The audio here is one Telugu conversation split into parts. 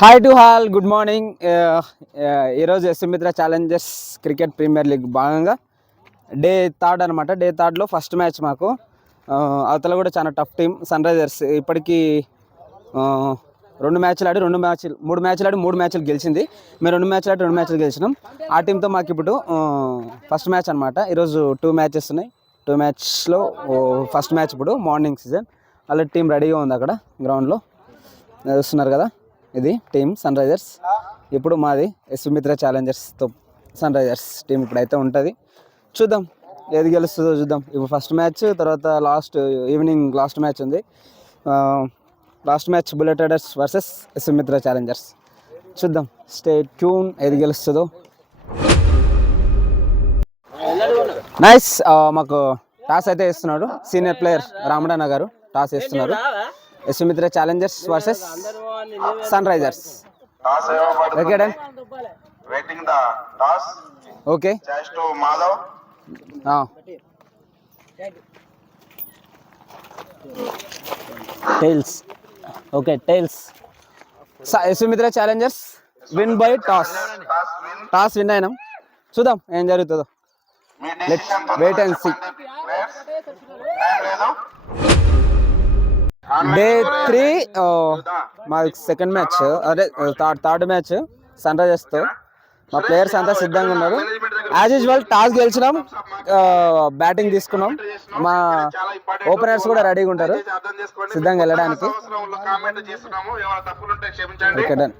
Hi to hall, good morning. ఈరోజు Yashomitra Challengers cricket premier league భాగంగా డే 3 అనమాట. డే 3లో ఫస్ట్ మ్యాచ్ మాకు. అవతల కూడా చాలా టఫ్ టీం సన్ రైజర్స్. ఇప్పటికీ 3 మ్యాచ్లు ఆడి 3 మ్యాచ్లు గెలిచింది. మేము 2 మ్యాచ్లు ఆడి 2 మ్యాచ్లు గెలిచినాం. ఆ టీంతో మాకు ఇప్పుడు ఫస్ట్ మ్యాచ్ అనమాట. ఈరోజు 2 మ్యాచెస్ ఉన్నాయి. 2 మ్యాచ్లో ఫస్ట్ మ్యాచ్ ఇప్పుడు మార్నింగ్ సీజన్. అలా టీం రెడీగా ఉంది అక్కడ గ్రౌండ్లో చూస్తున్నారు కదా. ఇది టీం సన్ రైజర్స్. ఇప్పుడు మాది యశోమిత్ర ఛాలెంజర్స్తో సన్ రైజర్స్ టీం ఇప్పుడైతే ఉంటుంది. చూద్దాం ఏది గెలుస్తుందో చూద్దాం. ఇప్పుడు ఫస్ట్ మ్యాచ్, తర్వాత ఈవినింగ్ లాస్ట్ మ్యాచ్ ఉంది. Last match bullet riders versus Yashomitra challengers. చూద్దాం, స్టే ట్యూన్, ఏది గెలుస్తుందో. నైస్. మాకు టాస్ అయితే ఇస్తున్నాడు సీనియర్ ప్లేయర్ రామడన్న గారు. టాస్ ఇస్తున్నారు. Yashomitra challengers versus sun risers. Okay done. Waiting the toss. ఓకే. Chase to Madhav. Tails. Okay, tails. Yashomitra challengers win by toss. Toss win అయినాం. చూద్దాం ఏం జరుగుతుందో. Let's wait and see. Day 3 మా సెకండ్ మ్యాచ్, అదే థర్డ్ మ్యాచ్ సన్ రైజర్స్తో. మా ప్లేయర్స్ అంతా సిద్ధంగా ఉన్నారు. యాజ్ యూజువల్ టాస్ గెలిచినాం, బ్యాటింగ్ తీసుకున్నాం. మా ఓపెనర్స్ కూడా రెడీగా ఉంటారు సిద్ధంగా వెళ్ళడానికి. Okay done.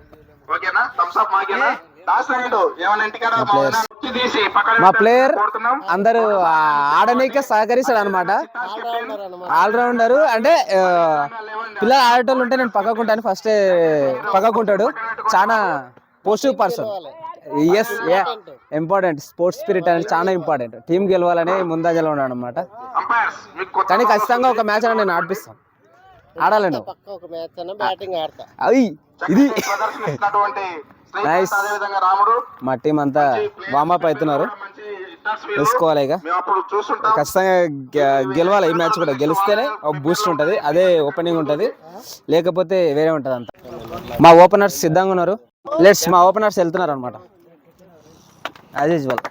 మా ప్లేయర్ అందరూ ఆడనీకే సహకరిస్తాడు అనమాట. ఆల్రౌండర్ అంటే పిల్లలు ఆడేటోళ్ళు ఉంటే నేను పక్కకుంటాను, ఫస్టే పక్కకుంటాడు. చాలా positive person. Yes, important. Sports spirit అనేది చాలా ఇంపార్టెంట్. టీం గెలవాలని ముందంజలో ఉన్నాడు అనమాట. కానీ ఖచ్చితంగా ఒక మ్యాచ్ అని నేను ఆడిపిస్తాను. ఆడాలను అవి ఇది. నైస్. మా టీం అంతా వార్మప్ అవుతున్నారు. చూసుకోవాలి ఇక. ఖచ్చితంగా గెలవాలి ఈ మ్యాచ్ కూడా. గెలిస్తేనే ఒక బూస్ట్ ఉంటుంది, అదే ఓపెనింగ్ ఉంటుంది. లేకపోతే వేరే ఉంటుంది అంతా. మా ఓపెనర్స్ సిద్ధంగా ఉన్నారు. మా ఓపెనర్స్ వెళ్తున్నారు అనమాట యాజ్ యూజువల్.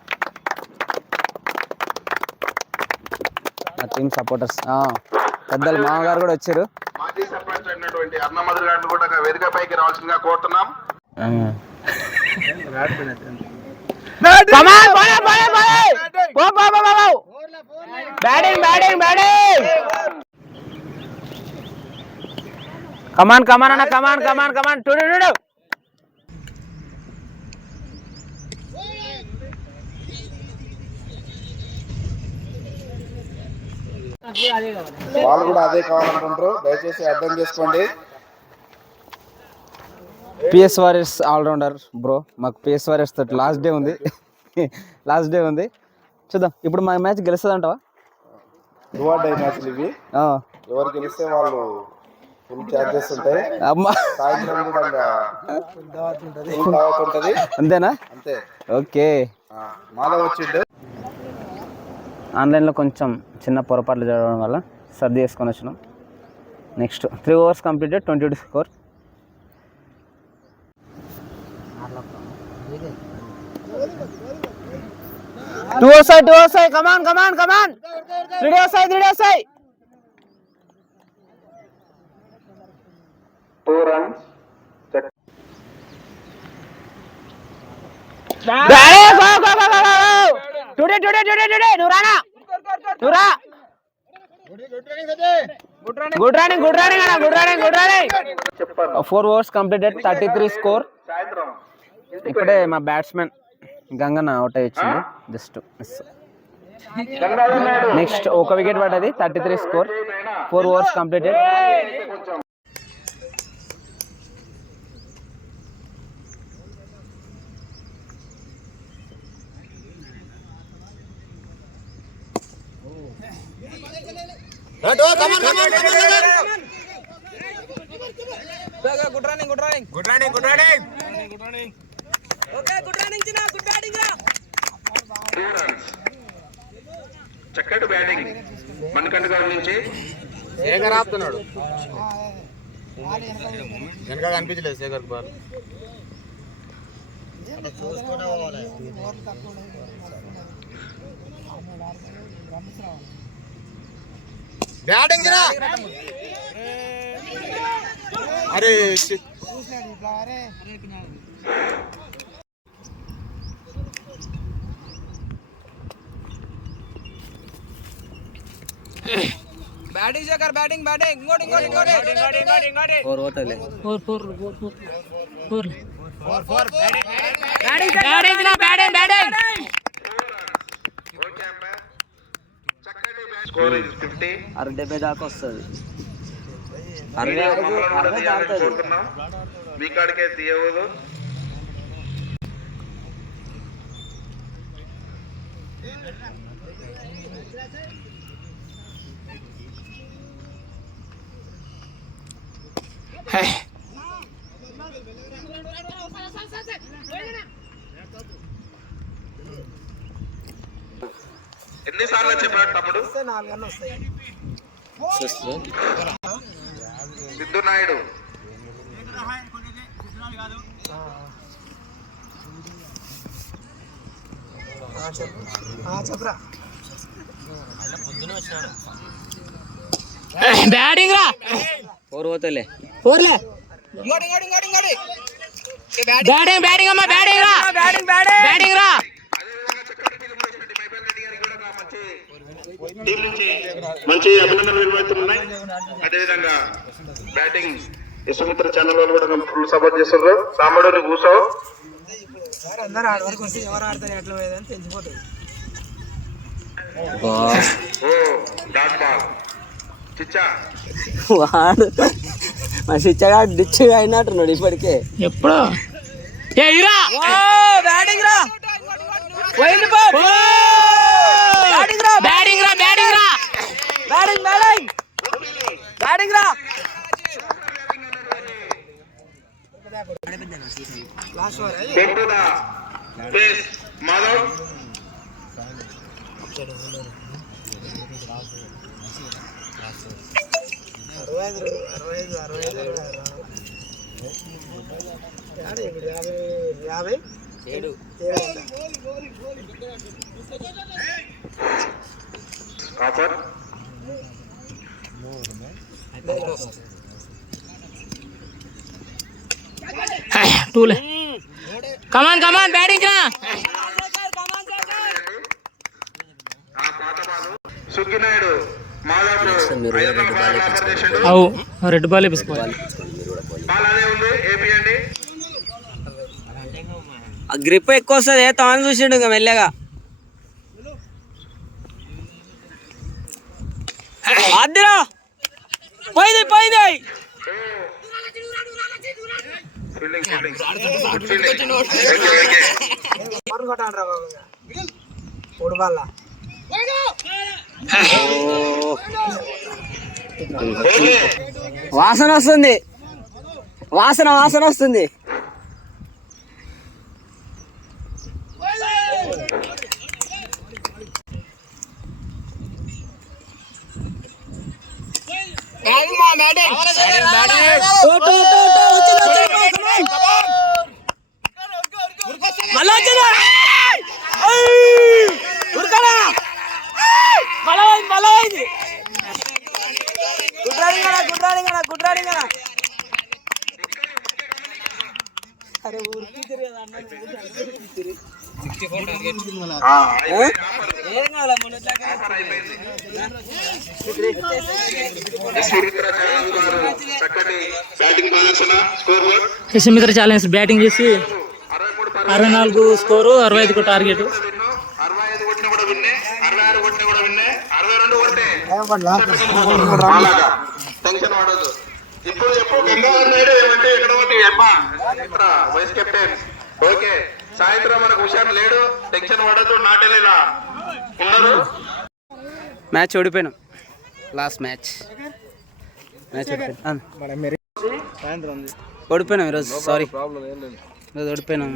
మా టీం సపోర్టర్స్, పెద్దలు మామగారు కూడా వచ్చారు. వేదికపైకి రావాల్సిందిగా కోరుతున్నాం. కమాన్ కమాన్ అన్న, కమాన్ కమాన్ కమాన్. చూడు వాళ్ళు కూడా అదే కావాలనుకుంటారు, దయచేసి అర్థం చేసుకోండి. PS warriors allrounder bro. మాకు పిఎస్ వారియర్స్ తోటి లాస్ట్ డే ఉంది. చూద్దాం ఇప్పుడు మా మ్యాచ్ గెలుస్తుంది అంటావా? డే మ్యాచ్లు ఇవి. ఎవరు గెలిస్తే వాళ్ళు ఫుల్ ఛార్జెస్ ఉంటాయి. సాయంత్రం కూడా అంతేనా? అంతే. ఓకే. మాధవ్ వచ్చిండు. ఆన్లైన్లో కొంచెం చిన్న పొరపాట్లు జరగడం వల్ల సర్ది చేసుకొని వచ్చినాం. Next 3 overs completed, 22 score. Two outside. Come on. 3 outside. 2 runs. Go. Today. Nurana. Good running. 4 overs completed, 33 score. ఇప్పుడే మా బ్యాట్స్మెన్ గంగన్న అవుట్ అయ్యింది, జస్ట్ మిస్. నెక్స్ట్ ఒక వికెట్ పడ్డది, 33 score, 4 overs completed. Good running. Okay, good running. చక్కటి బ్యాటింగ్ మణికంఠ గారి నుంచి. ఏగరాపుతున్నాడు. వెనక కనిపించలేదు శేఖర్ బాల్. బ్యాటింగ్ అరే బ్యాటింగ్ శేఖర్ బ్యాటింగ్ బ్యాటింగ్ ఇంకోటి ఇంకోటి ఇంకోటి ఫోర్ ఓటలే ఫోర్ బ్యాటింగ్ బ్యాటింగ్ స్కోర్ 50. 70 దాకా వస్తుంది. మీ కాడికే తీయవదు. ఎన్నిసార్లు చెప్పాడు తమ్ముడు? సిద్ధు నాయుడు బ్యాటింగ్ రా ఫోర్ పోతలే ఫోర్లే బ్యాటింగ్ బ్యాటింగ్ అమ్మా బ్యాటింగ్ రా బ్యాటింగ్ రా. టీం నుంచి మంచి అభినందనలు వెలువడుతున్నాయి. అదేవిధంగా బ్యాటింగ్ యశమిత్ర ఛానల్ వాళ్ళు కూడా ఫుల్ సపోర్ట్ చేస్తున్నారు. సాంబడు నువ్వు కూర్చో. వాడు మా శిచ్చగా డిచ్గా అయినట్టున్నాడు ఇప్పటికే. ఎప్పుడు బ్యాటింగ్ రా బ్యాటింగ్ రా బ్యాటింగ్ రా బ్యాటింగ్ బ్యాటింగ్ బ్యాటింగ్ రా. మాధవ్ కాపర్ టూలే కమాన్ కమాన్ బ్యాటింగ్ రా. సుగ్గినాయుడు మాధవ్ రెడ్ బాల్ వేసుకోవాలి. బాల్ అదే ఉంది ఏపీ అండి. గ్రిప్ ఎక్కువ వస్తుంది తాను చూసిండు ఇంకా మెల్లగా. అద్దరా పోయింది పోయింది. ఫీల్డింగ్ ఫీల్డింగ్ వాసన వస్తుంది వాసన వాసన వస్తుంది. యశమిత్ర ఛాలెంజ్ బ్యాటింగ్ చేసి 64 స్కోరు 65 టార్గెట్. 65 కొట్టిన కూడా విన్నే, 66 కొట్టిన కూడా విన్నే, 62 కొట్టే టెన్షన్ పడదు. ఇప్పుడు చెప్పు గంగాధర్ నాయుడు ఏమంటే ఇక్కడ ఒకటి అమ్మా వైస్ కెప్టెన్. ఓకే సాయంత్రం మనకు హుషారు లేడు, టెన్షన్ పడద్దు, నాటేలేదా ఉన్నారు. మ్యాచ్ ఓడిపోయినాం. లాస్ట్ మ్యాచ్ ఓడిపోయినాం ఈరోజు. సారీ అది ఓడిపోయినాం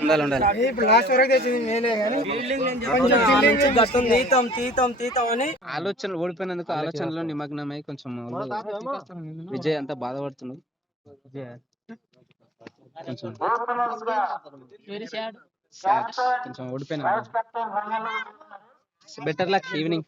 ఉండాలి ఉండాలి. ఆలోచనలు ఓడిపోయినందుకు ఆలోచనలో నిమగ్నమై కొంచెం విజయ్ అంతా బాధపడుతున్నాడు. కొంచెం sad. కొంచెం ఓడిపోయినా. Better luck evening.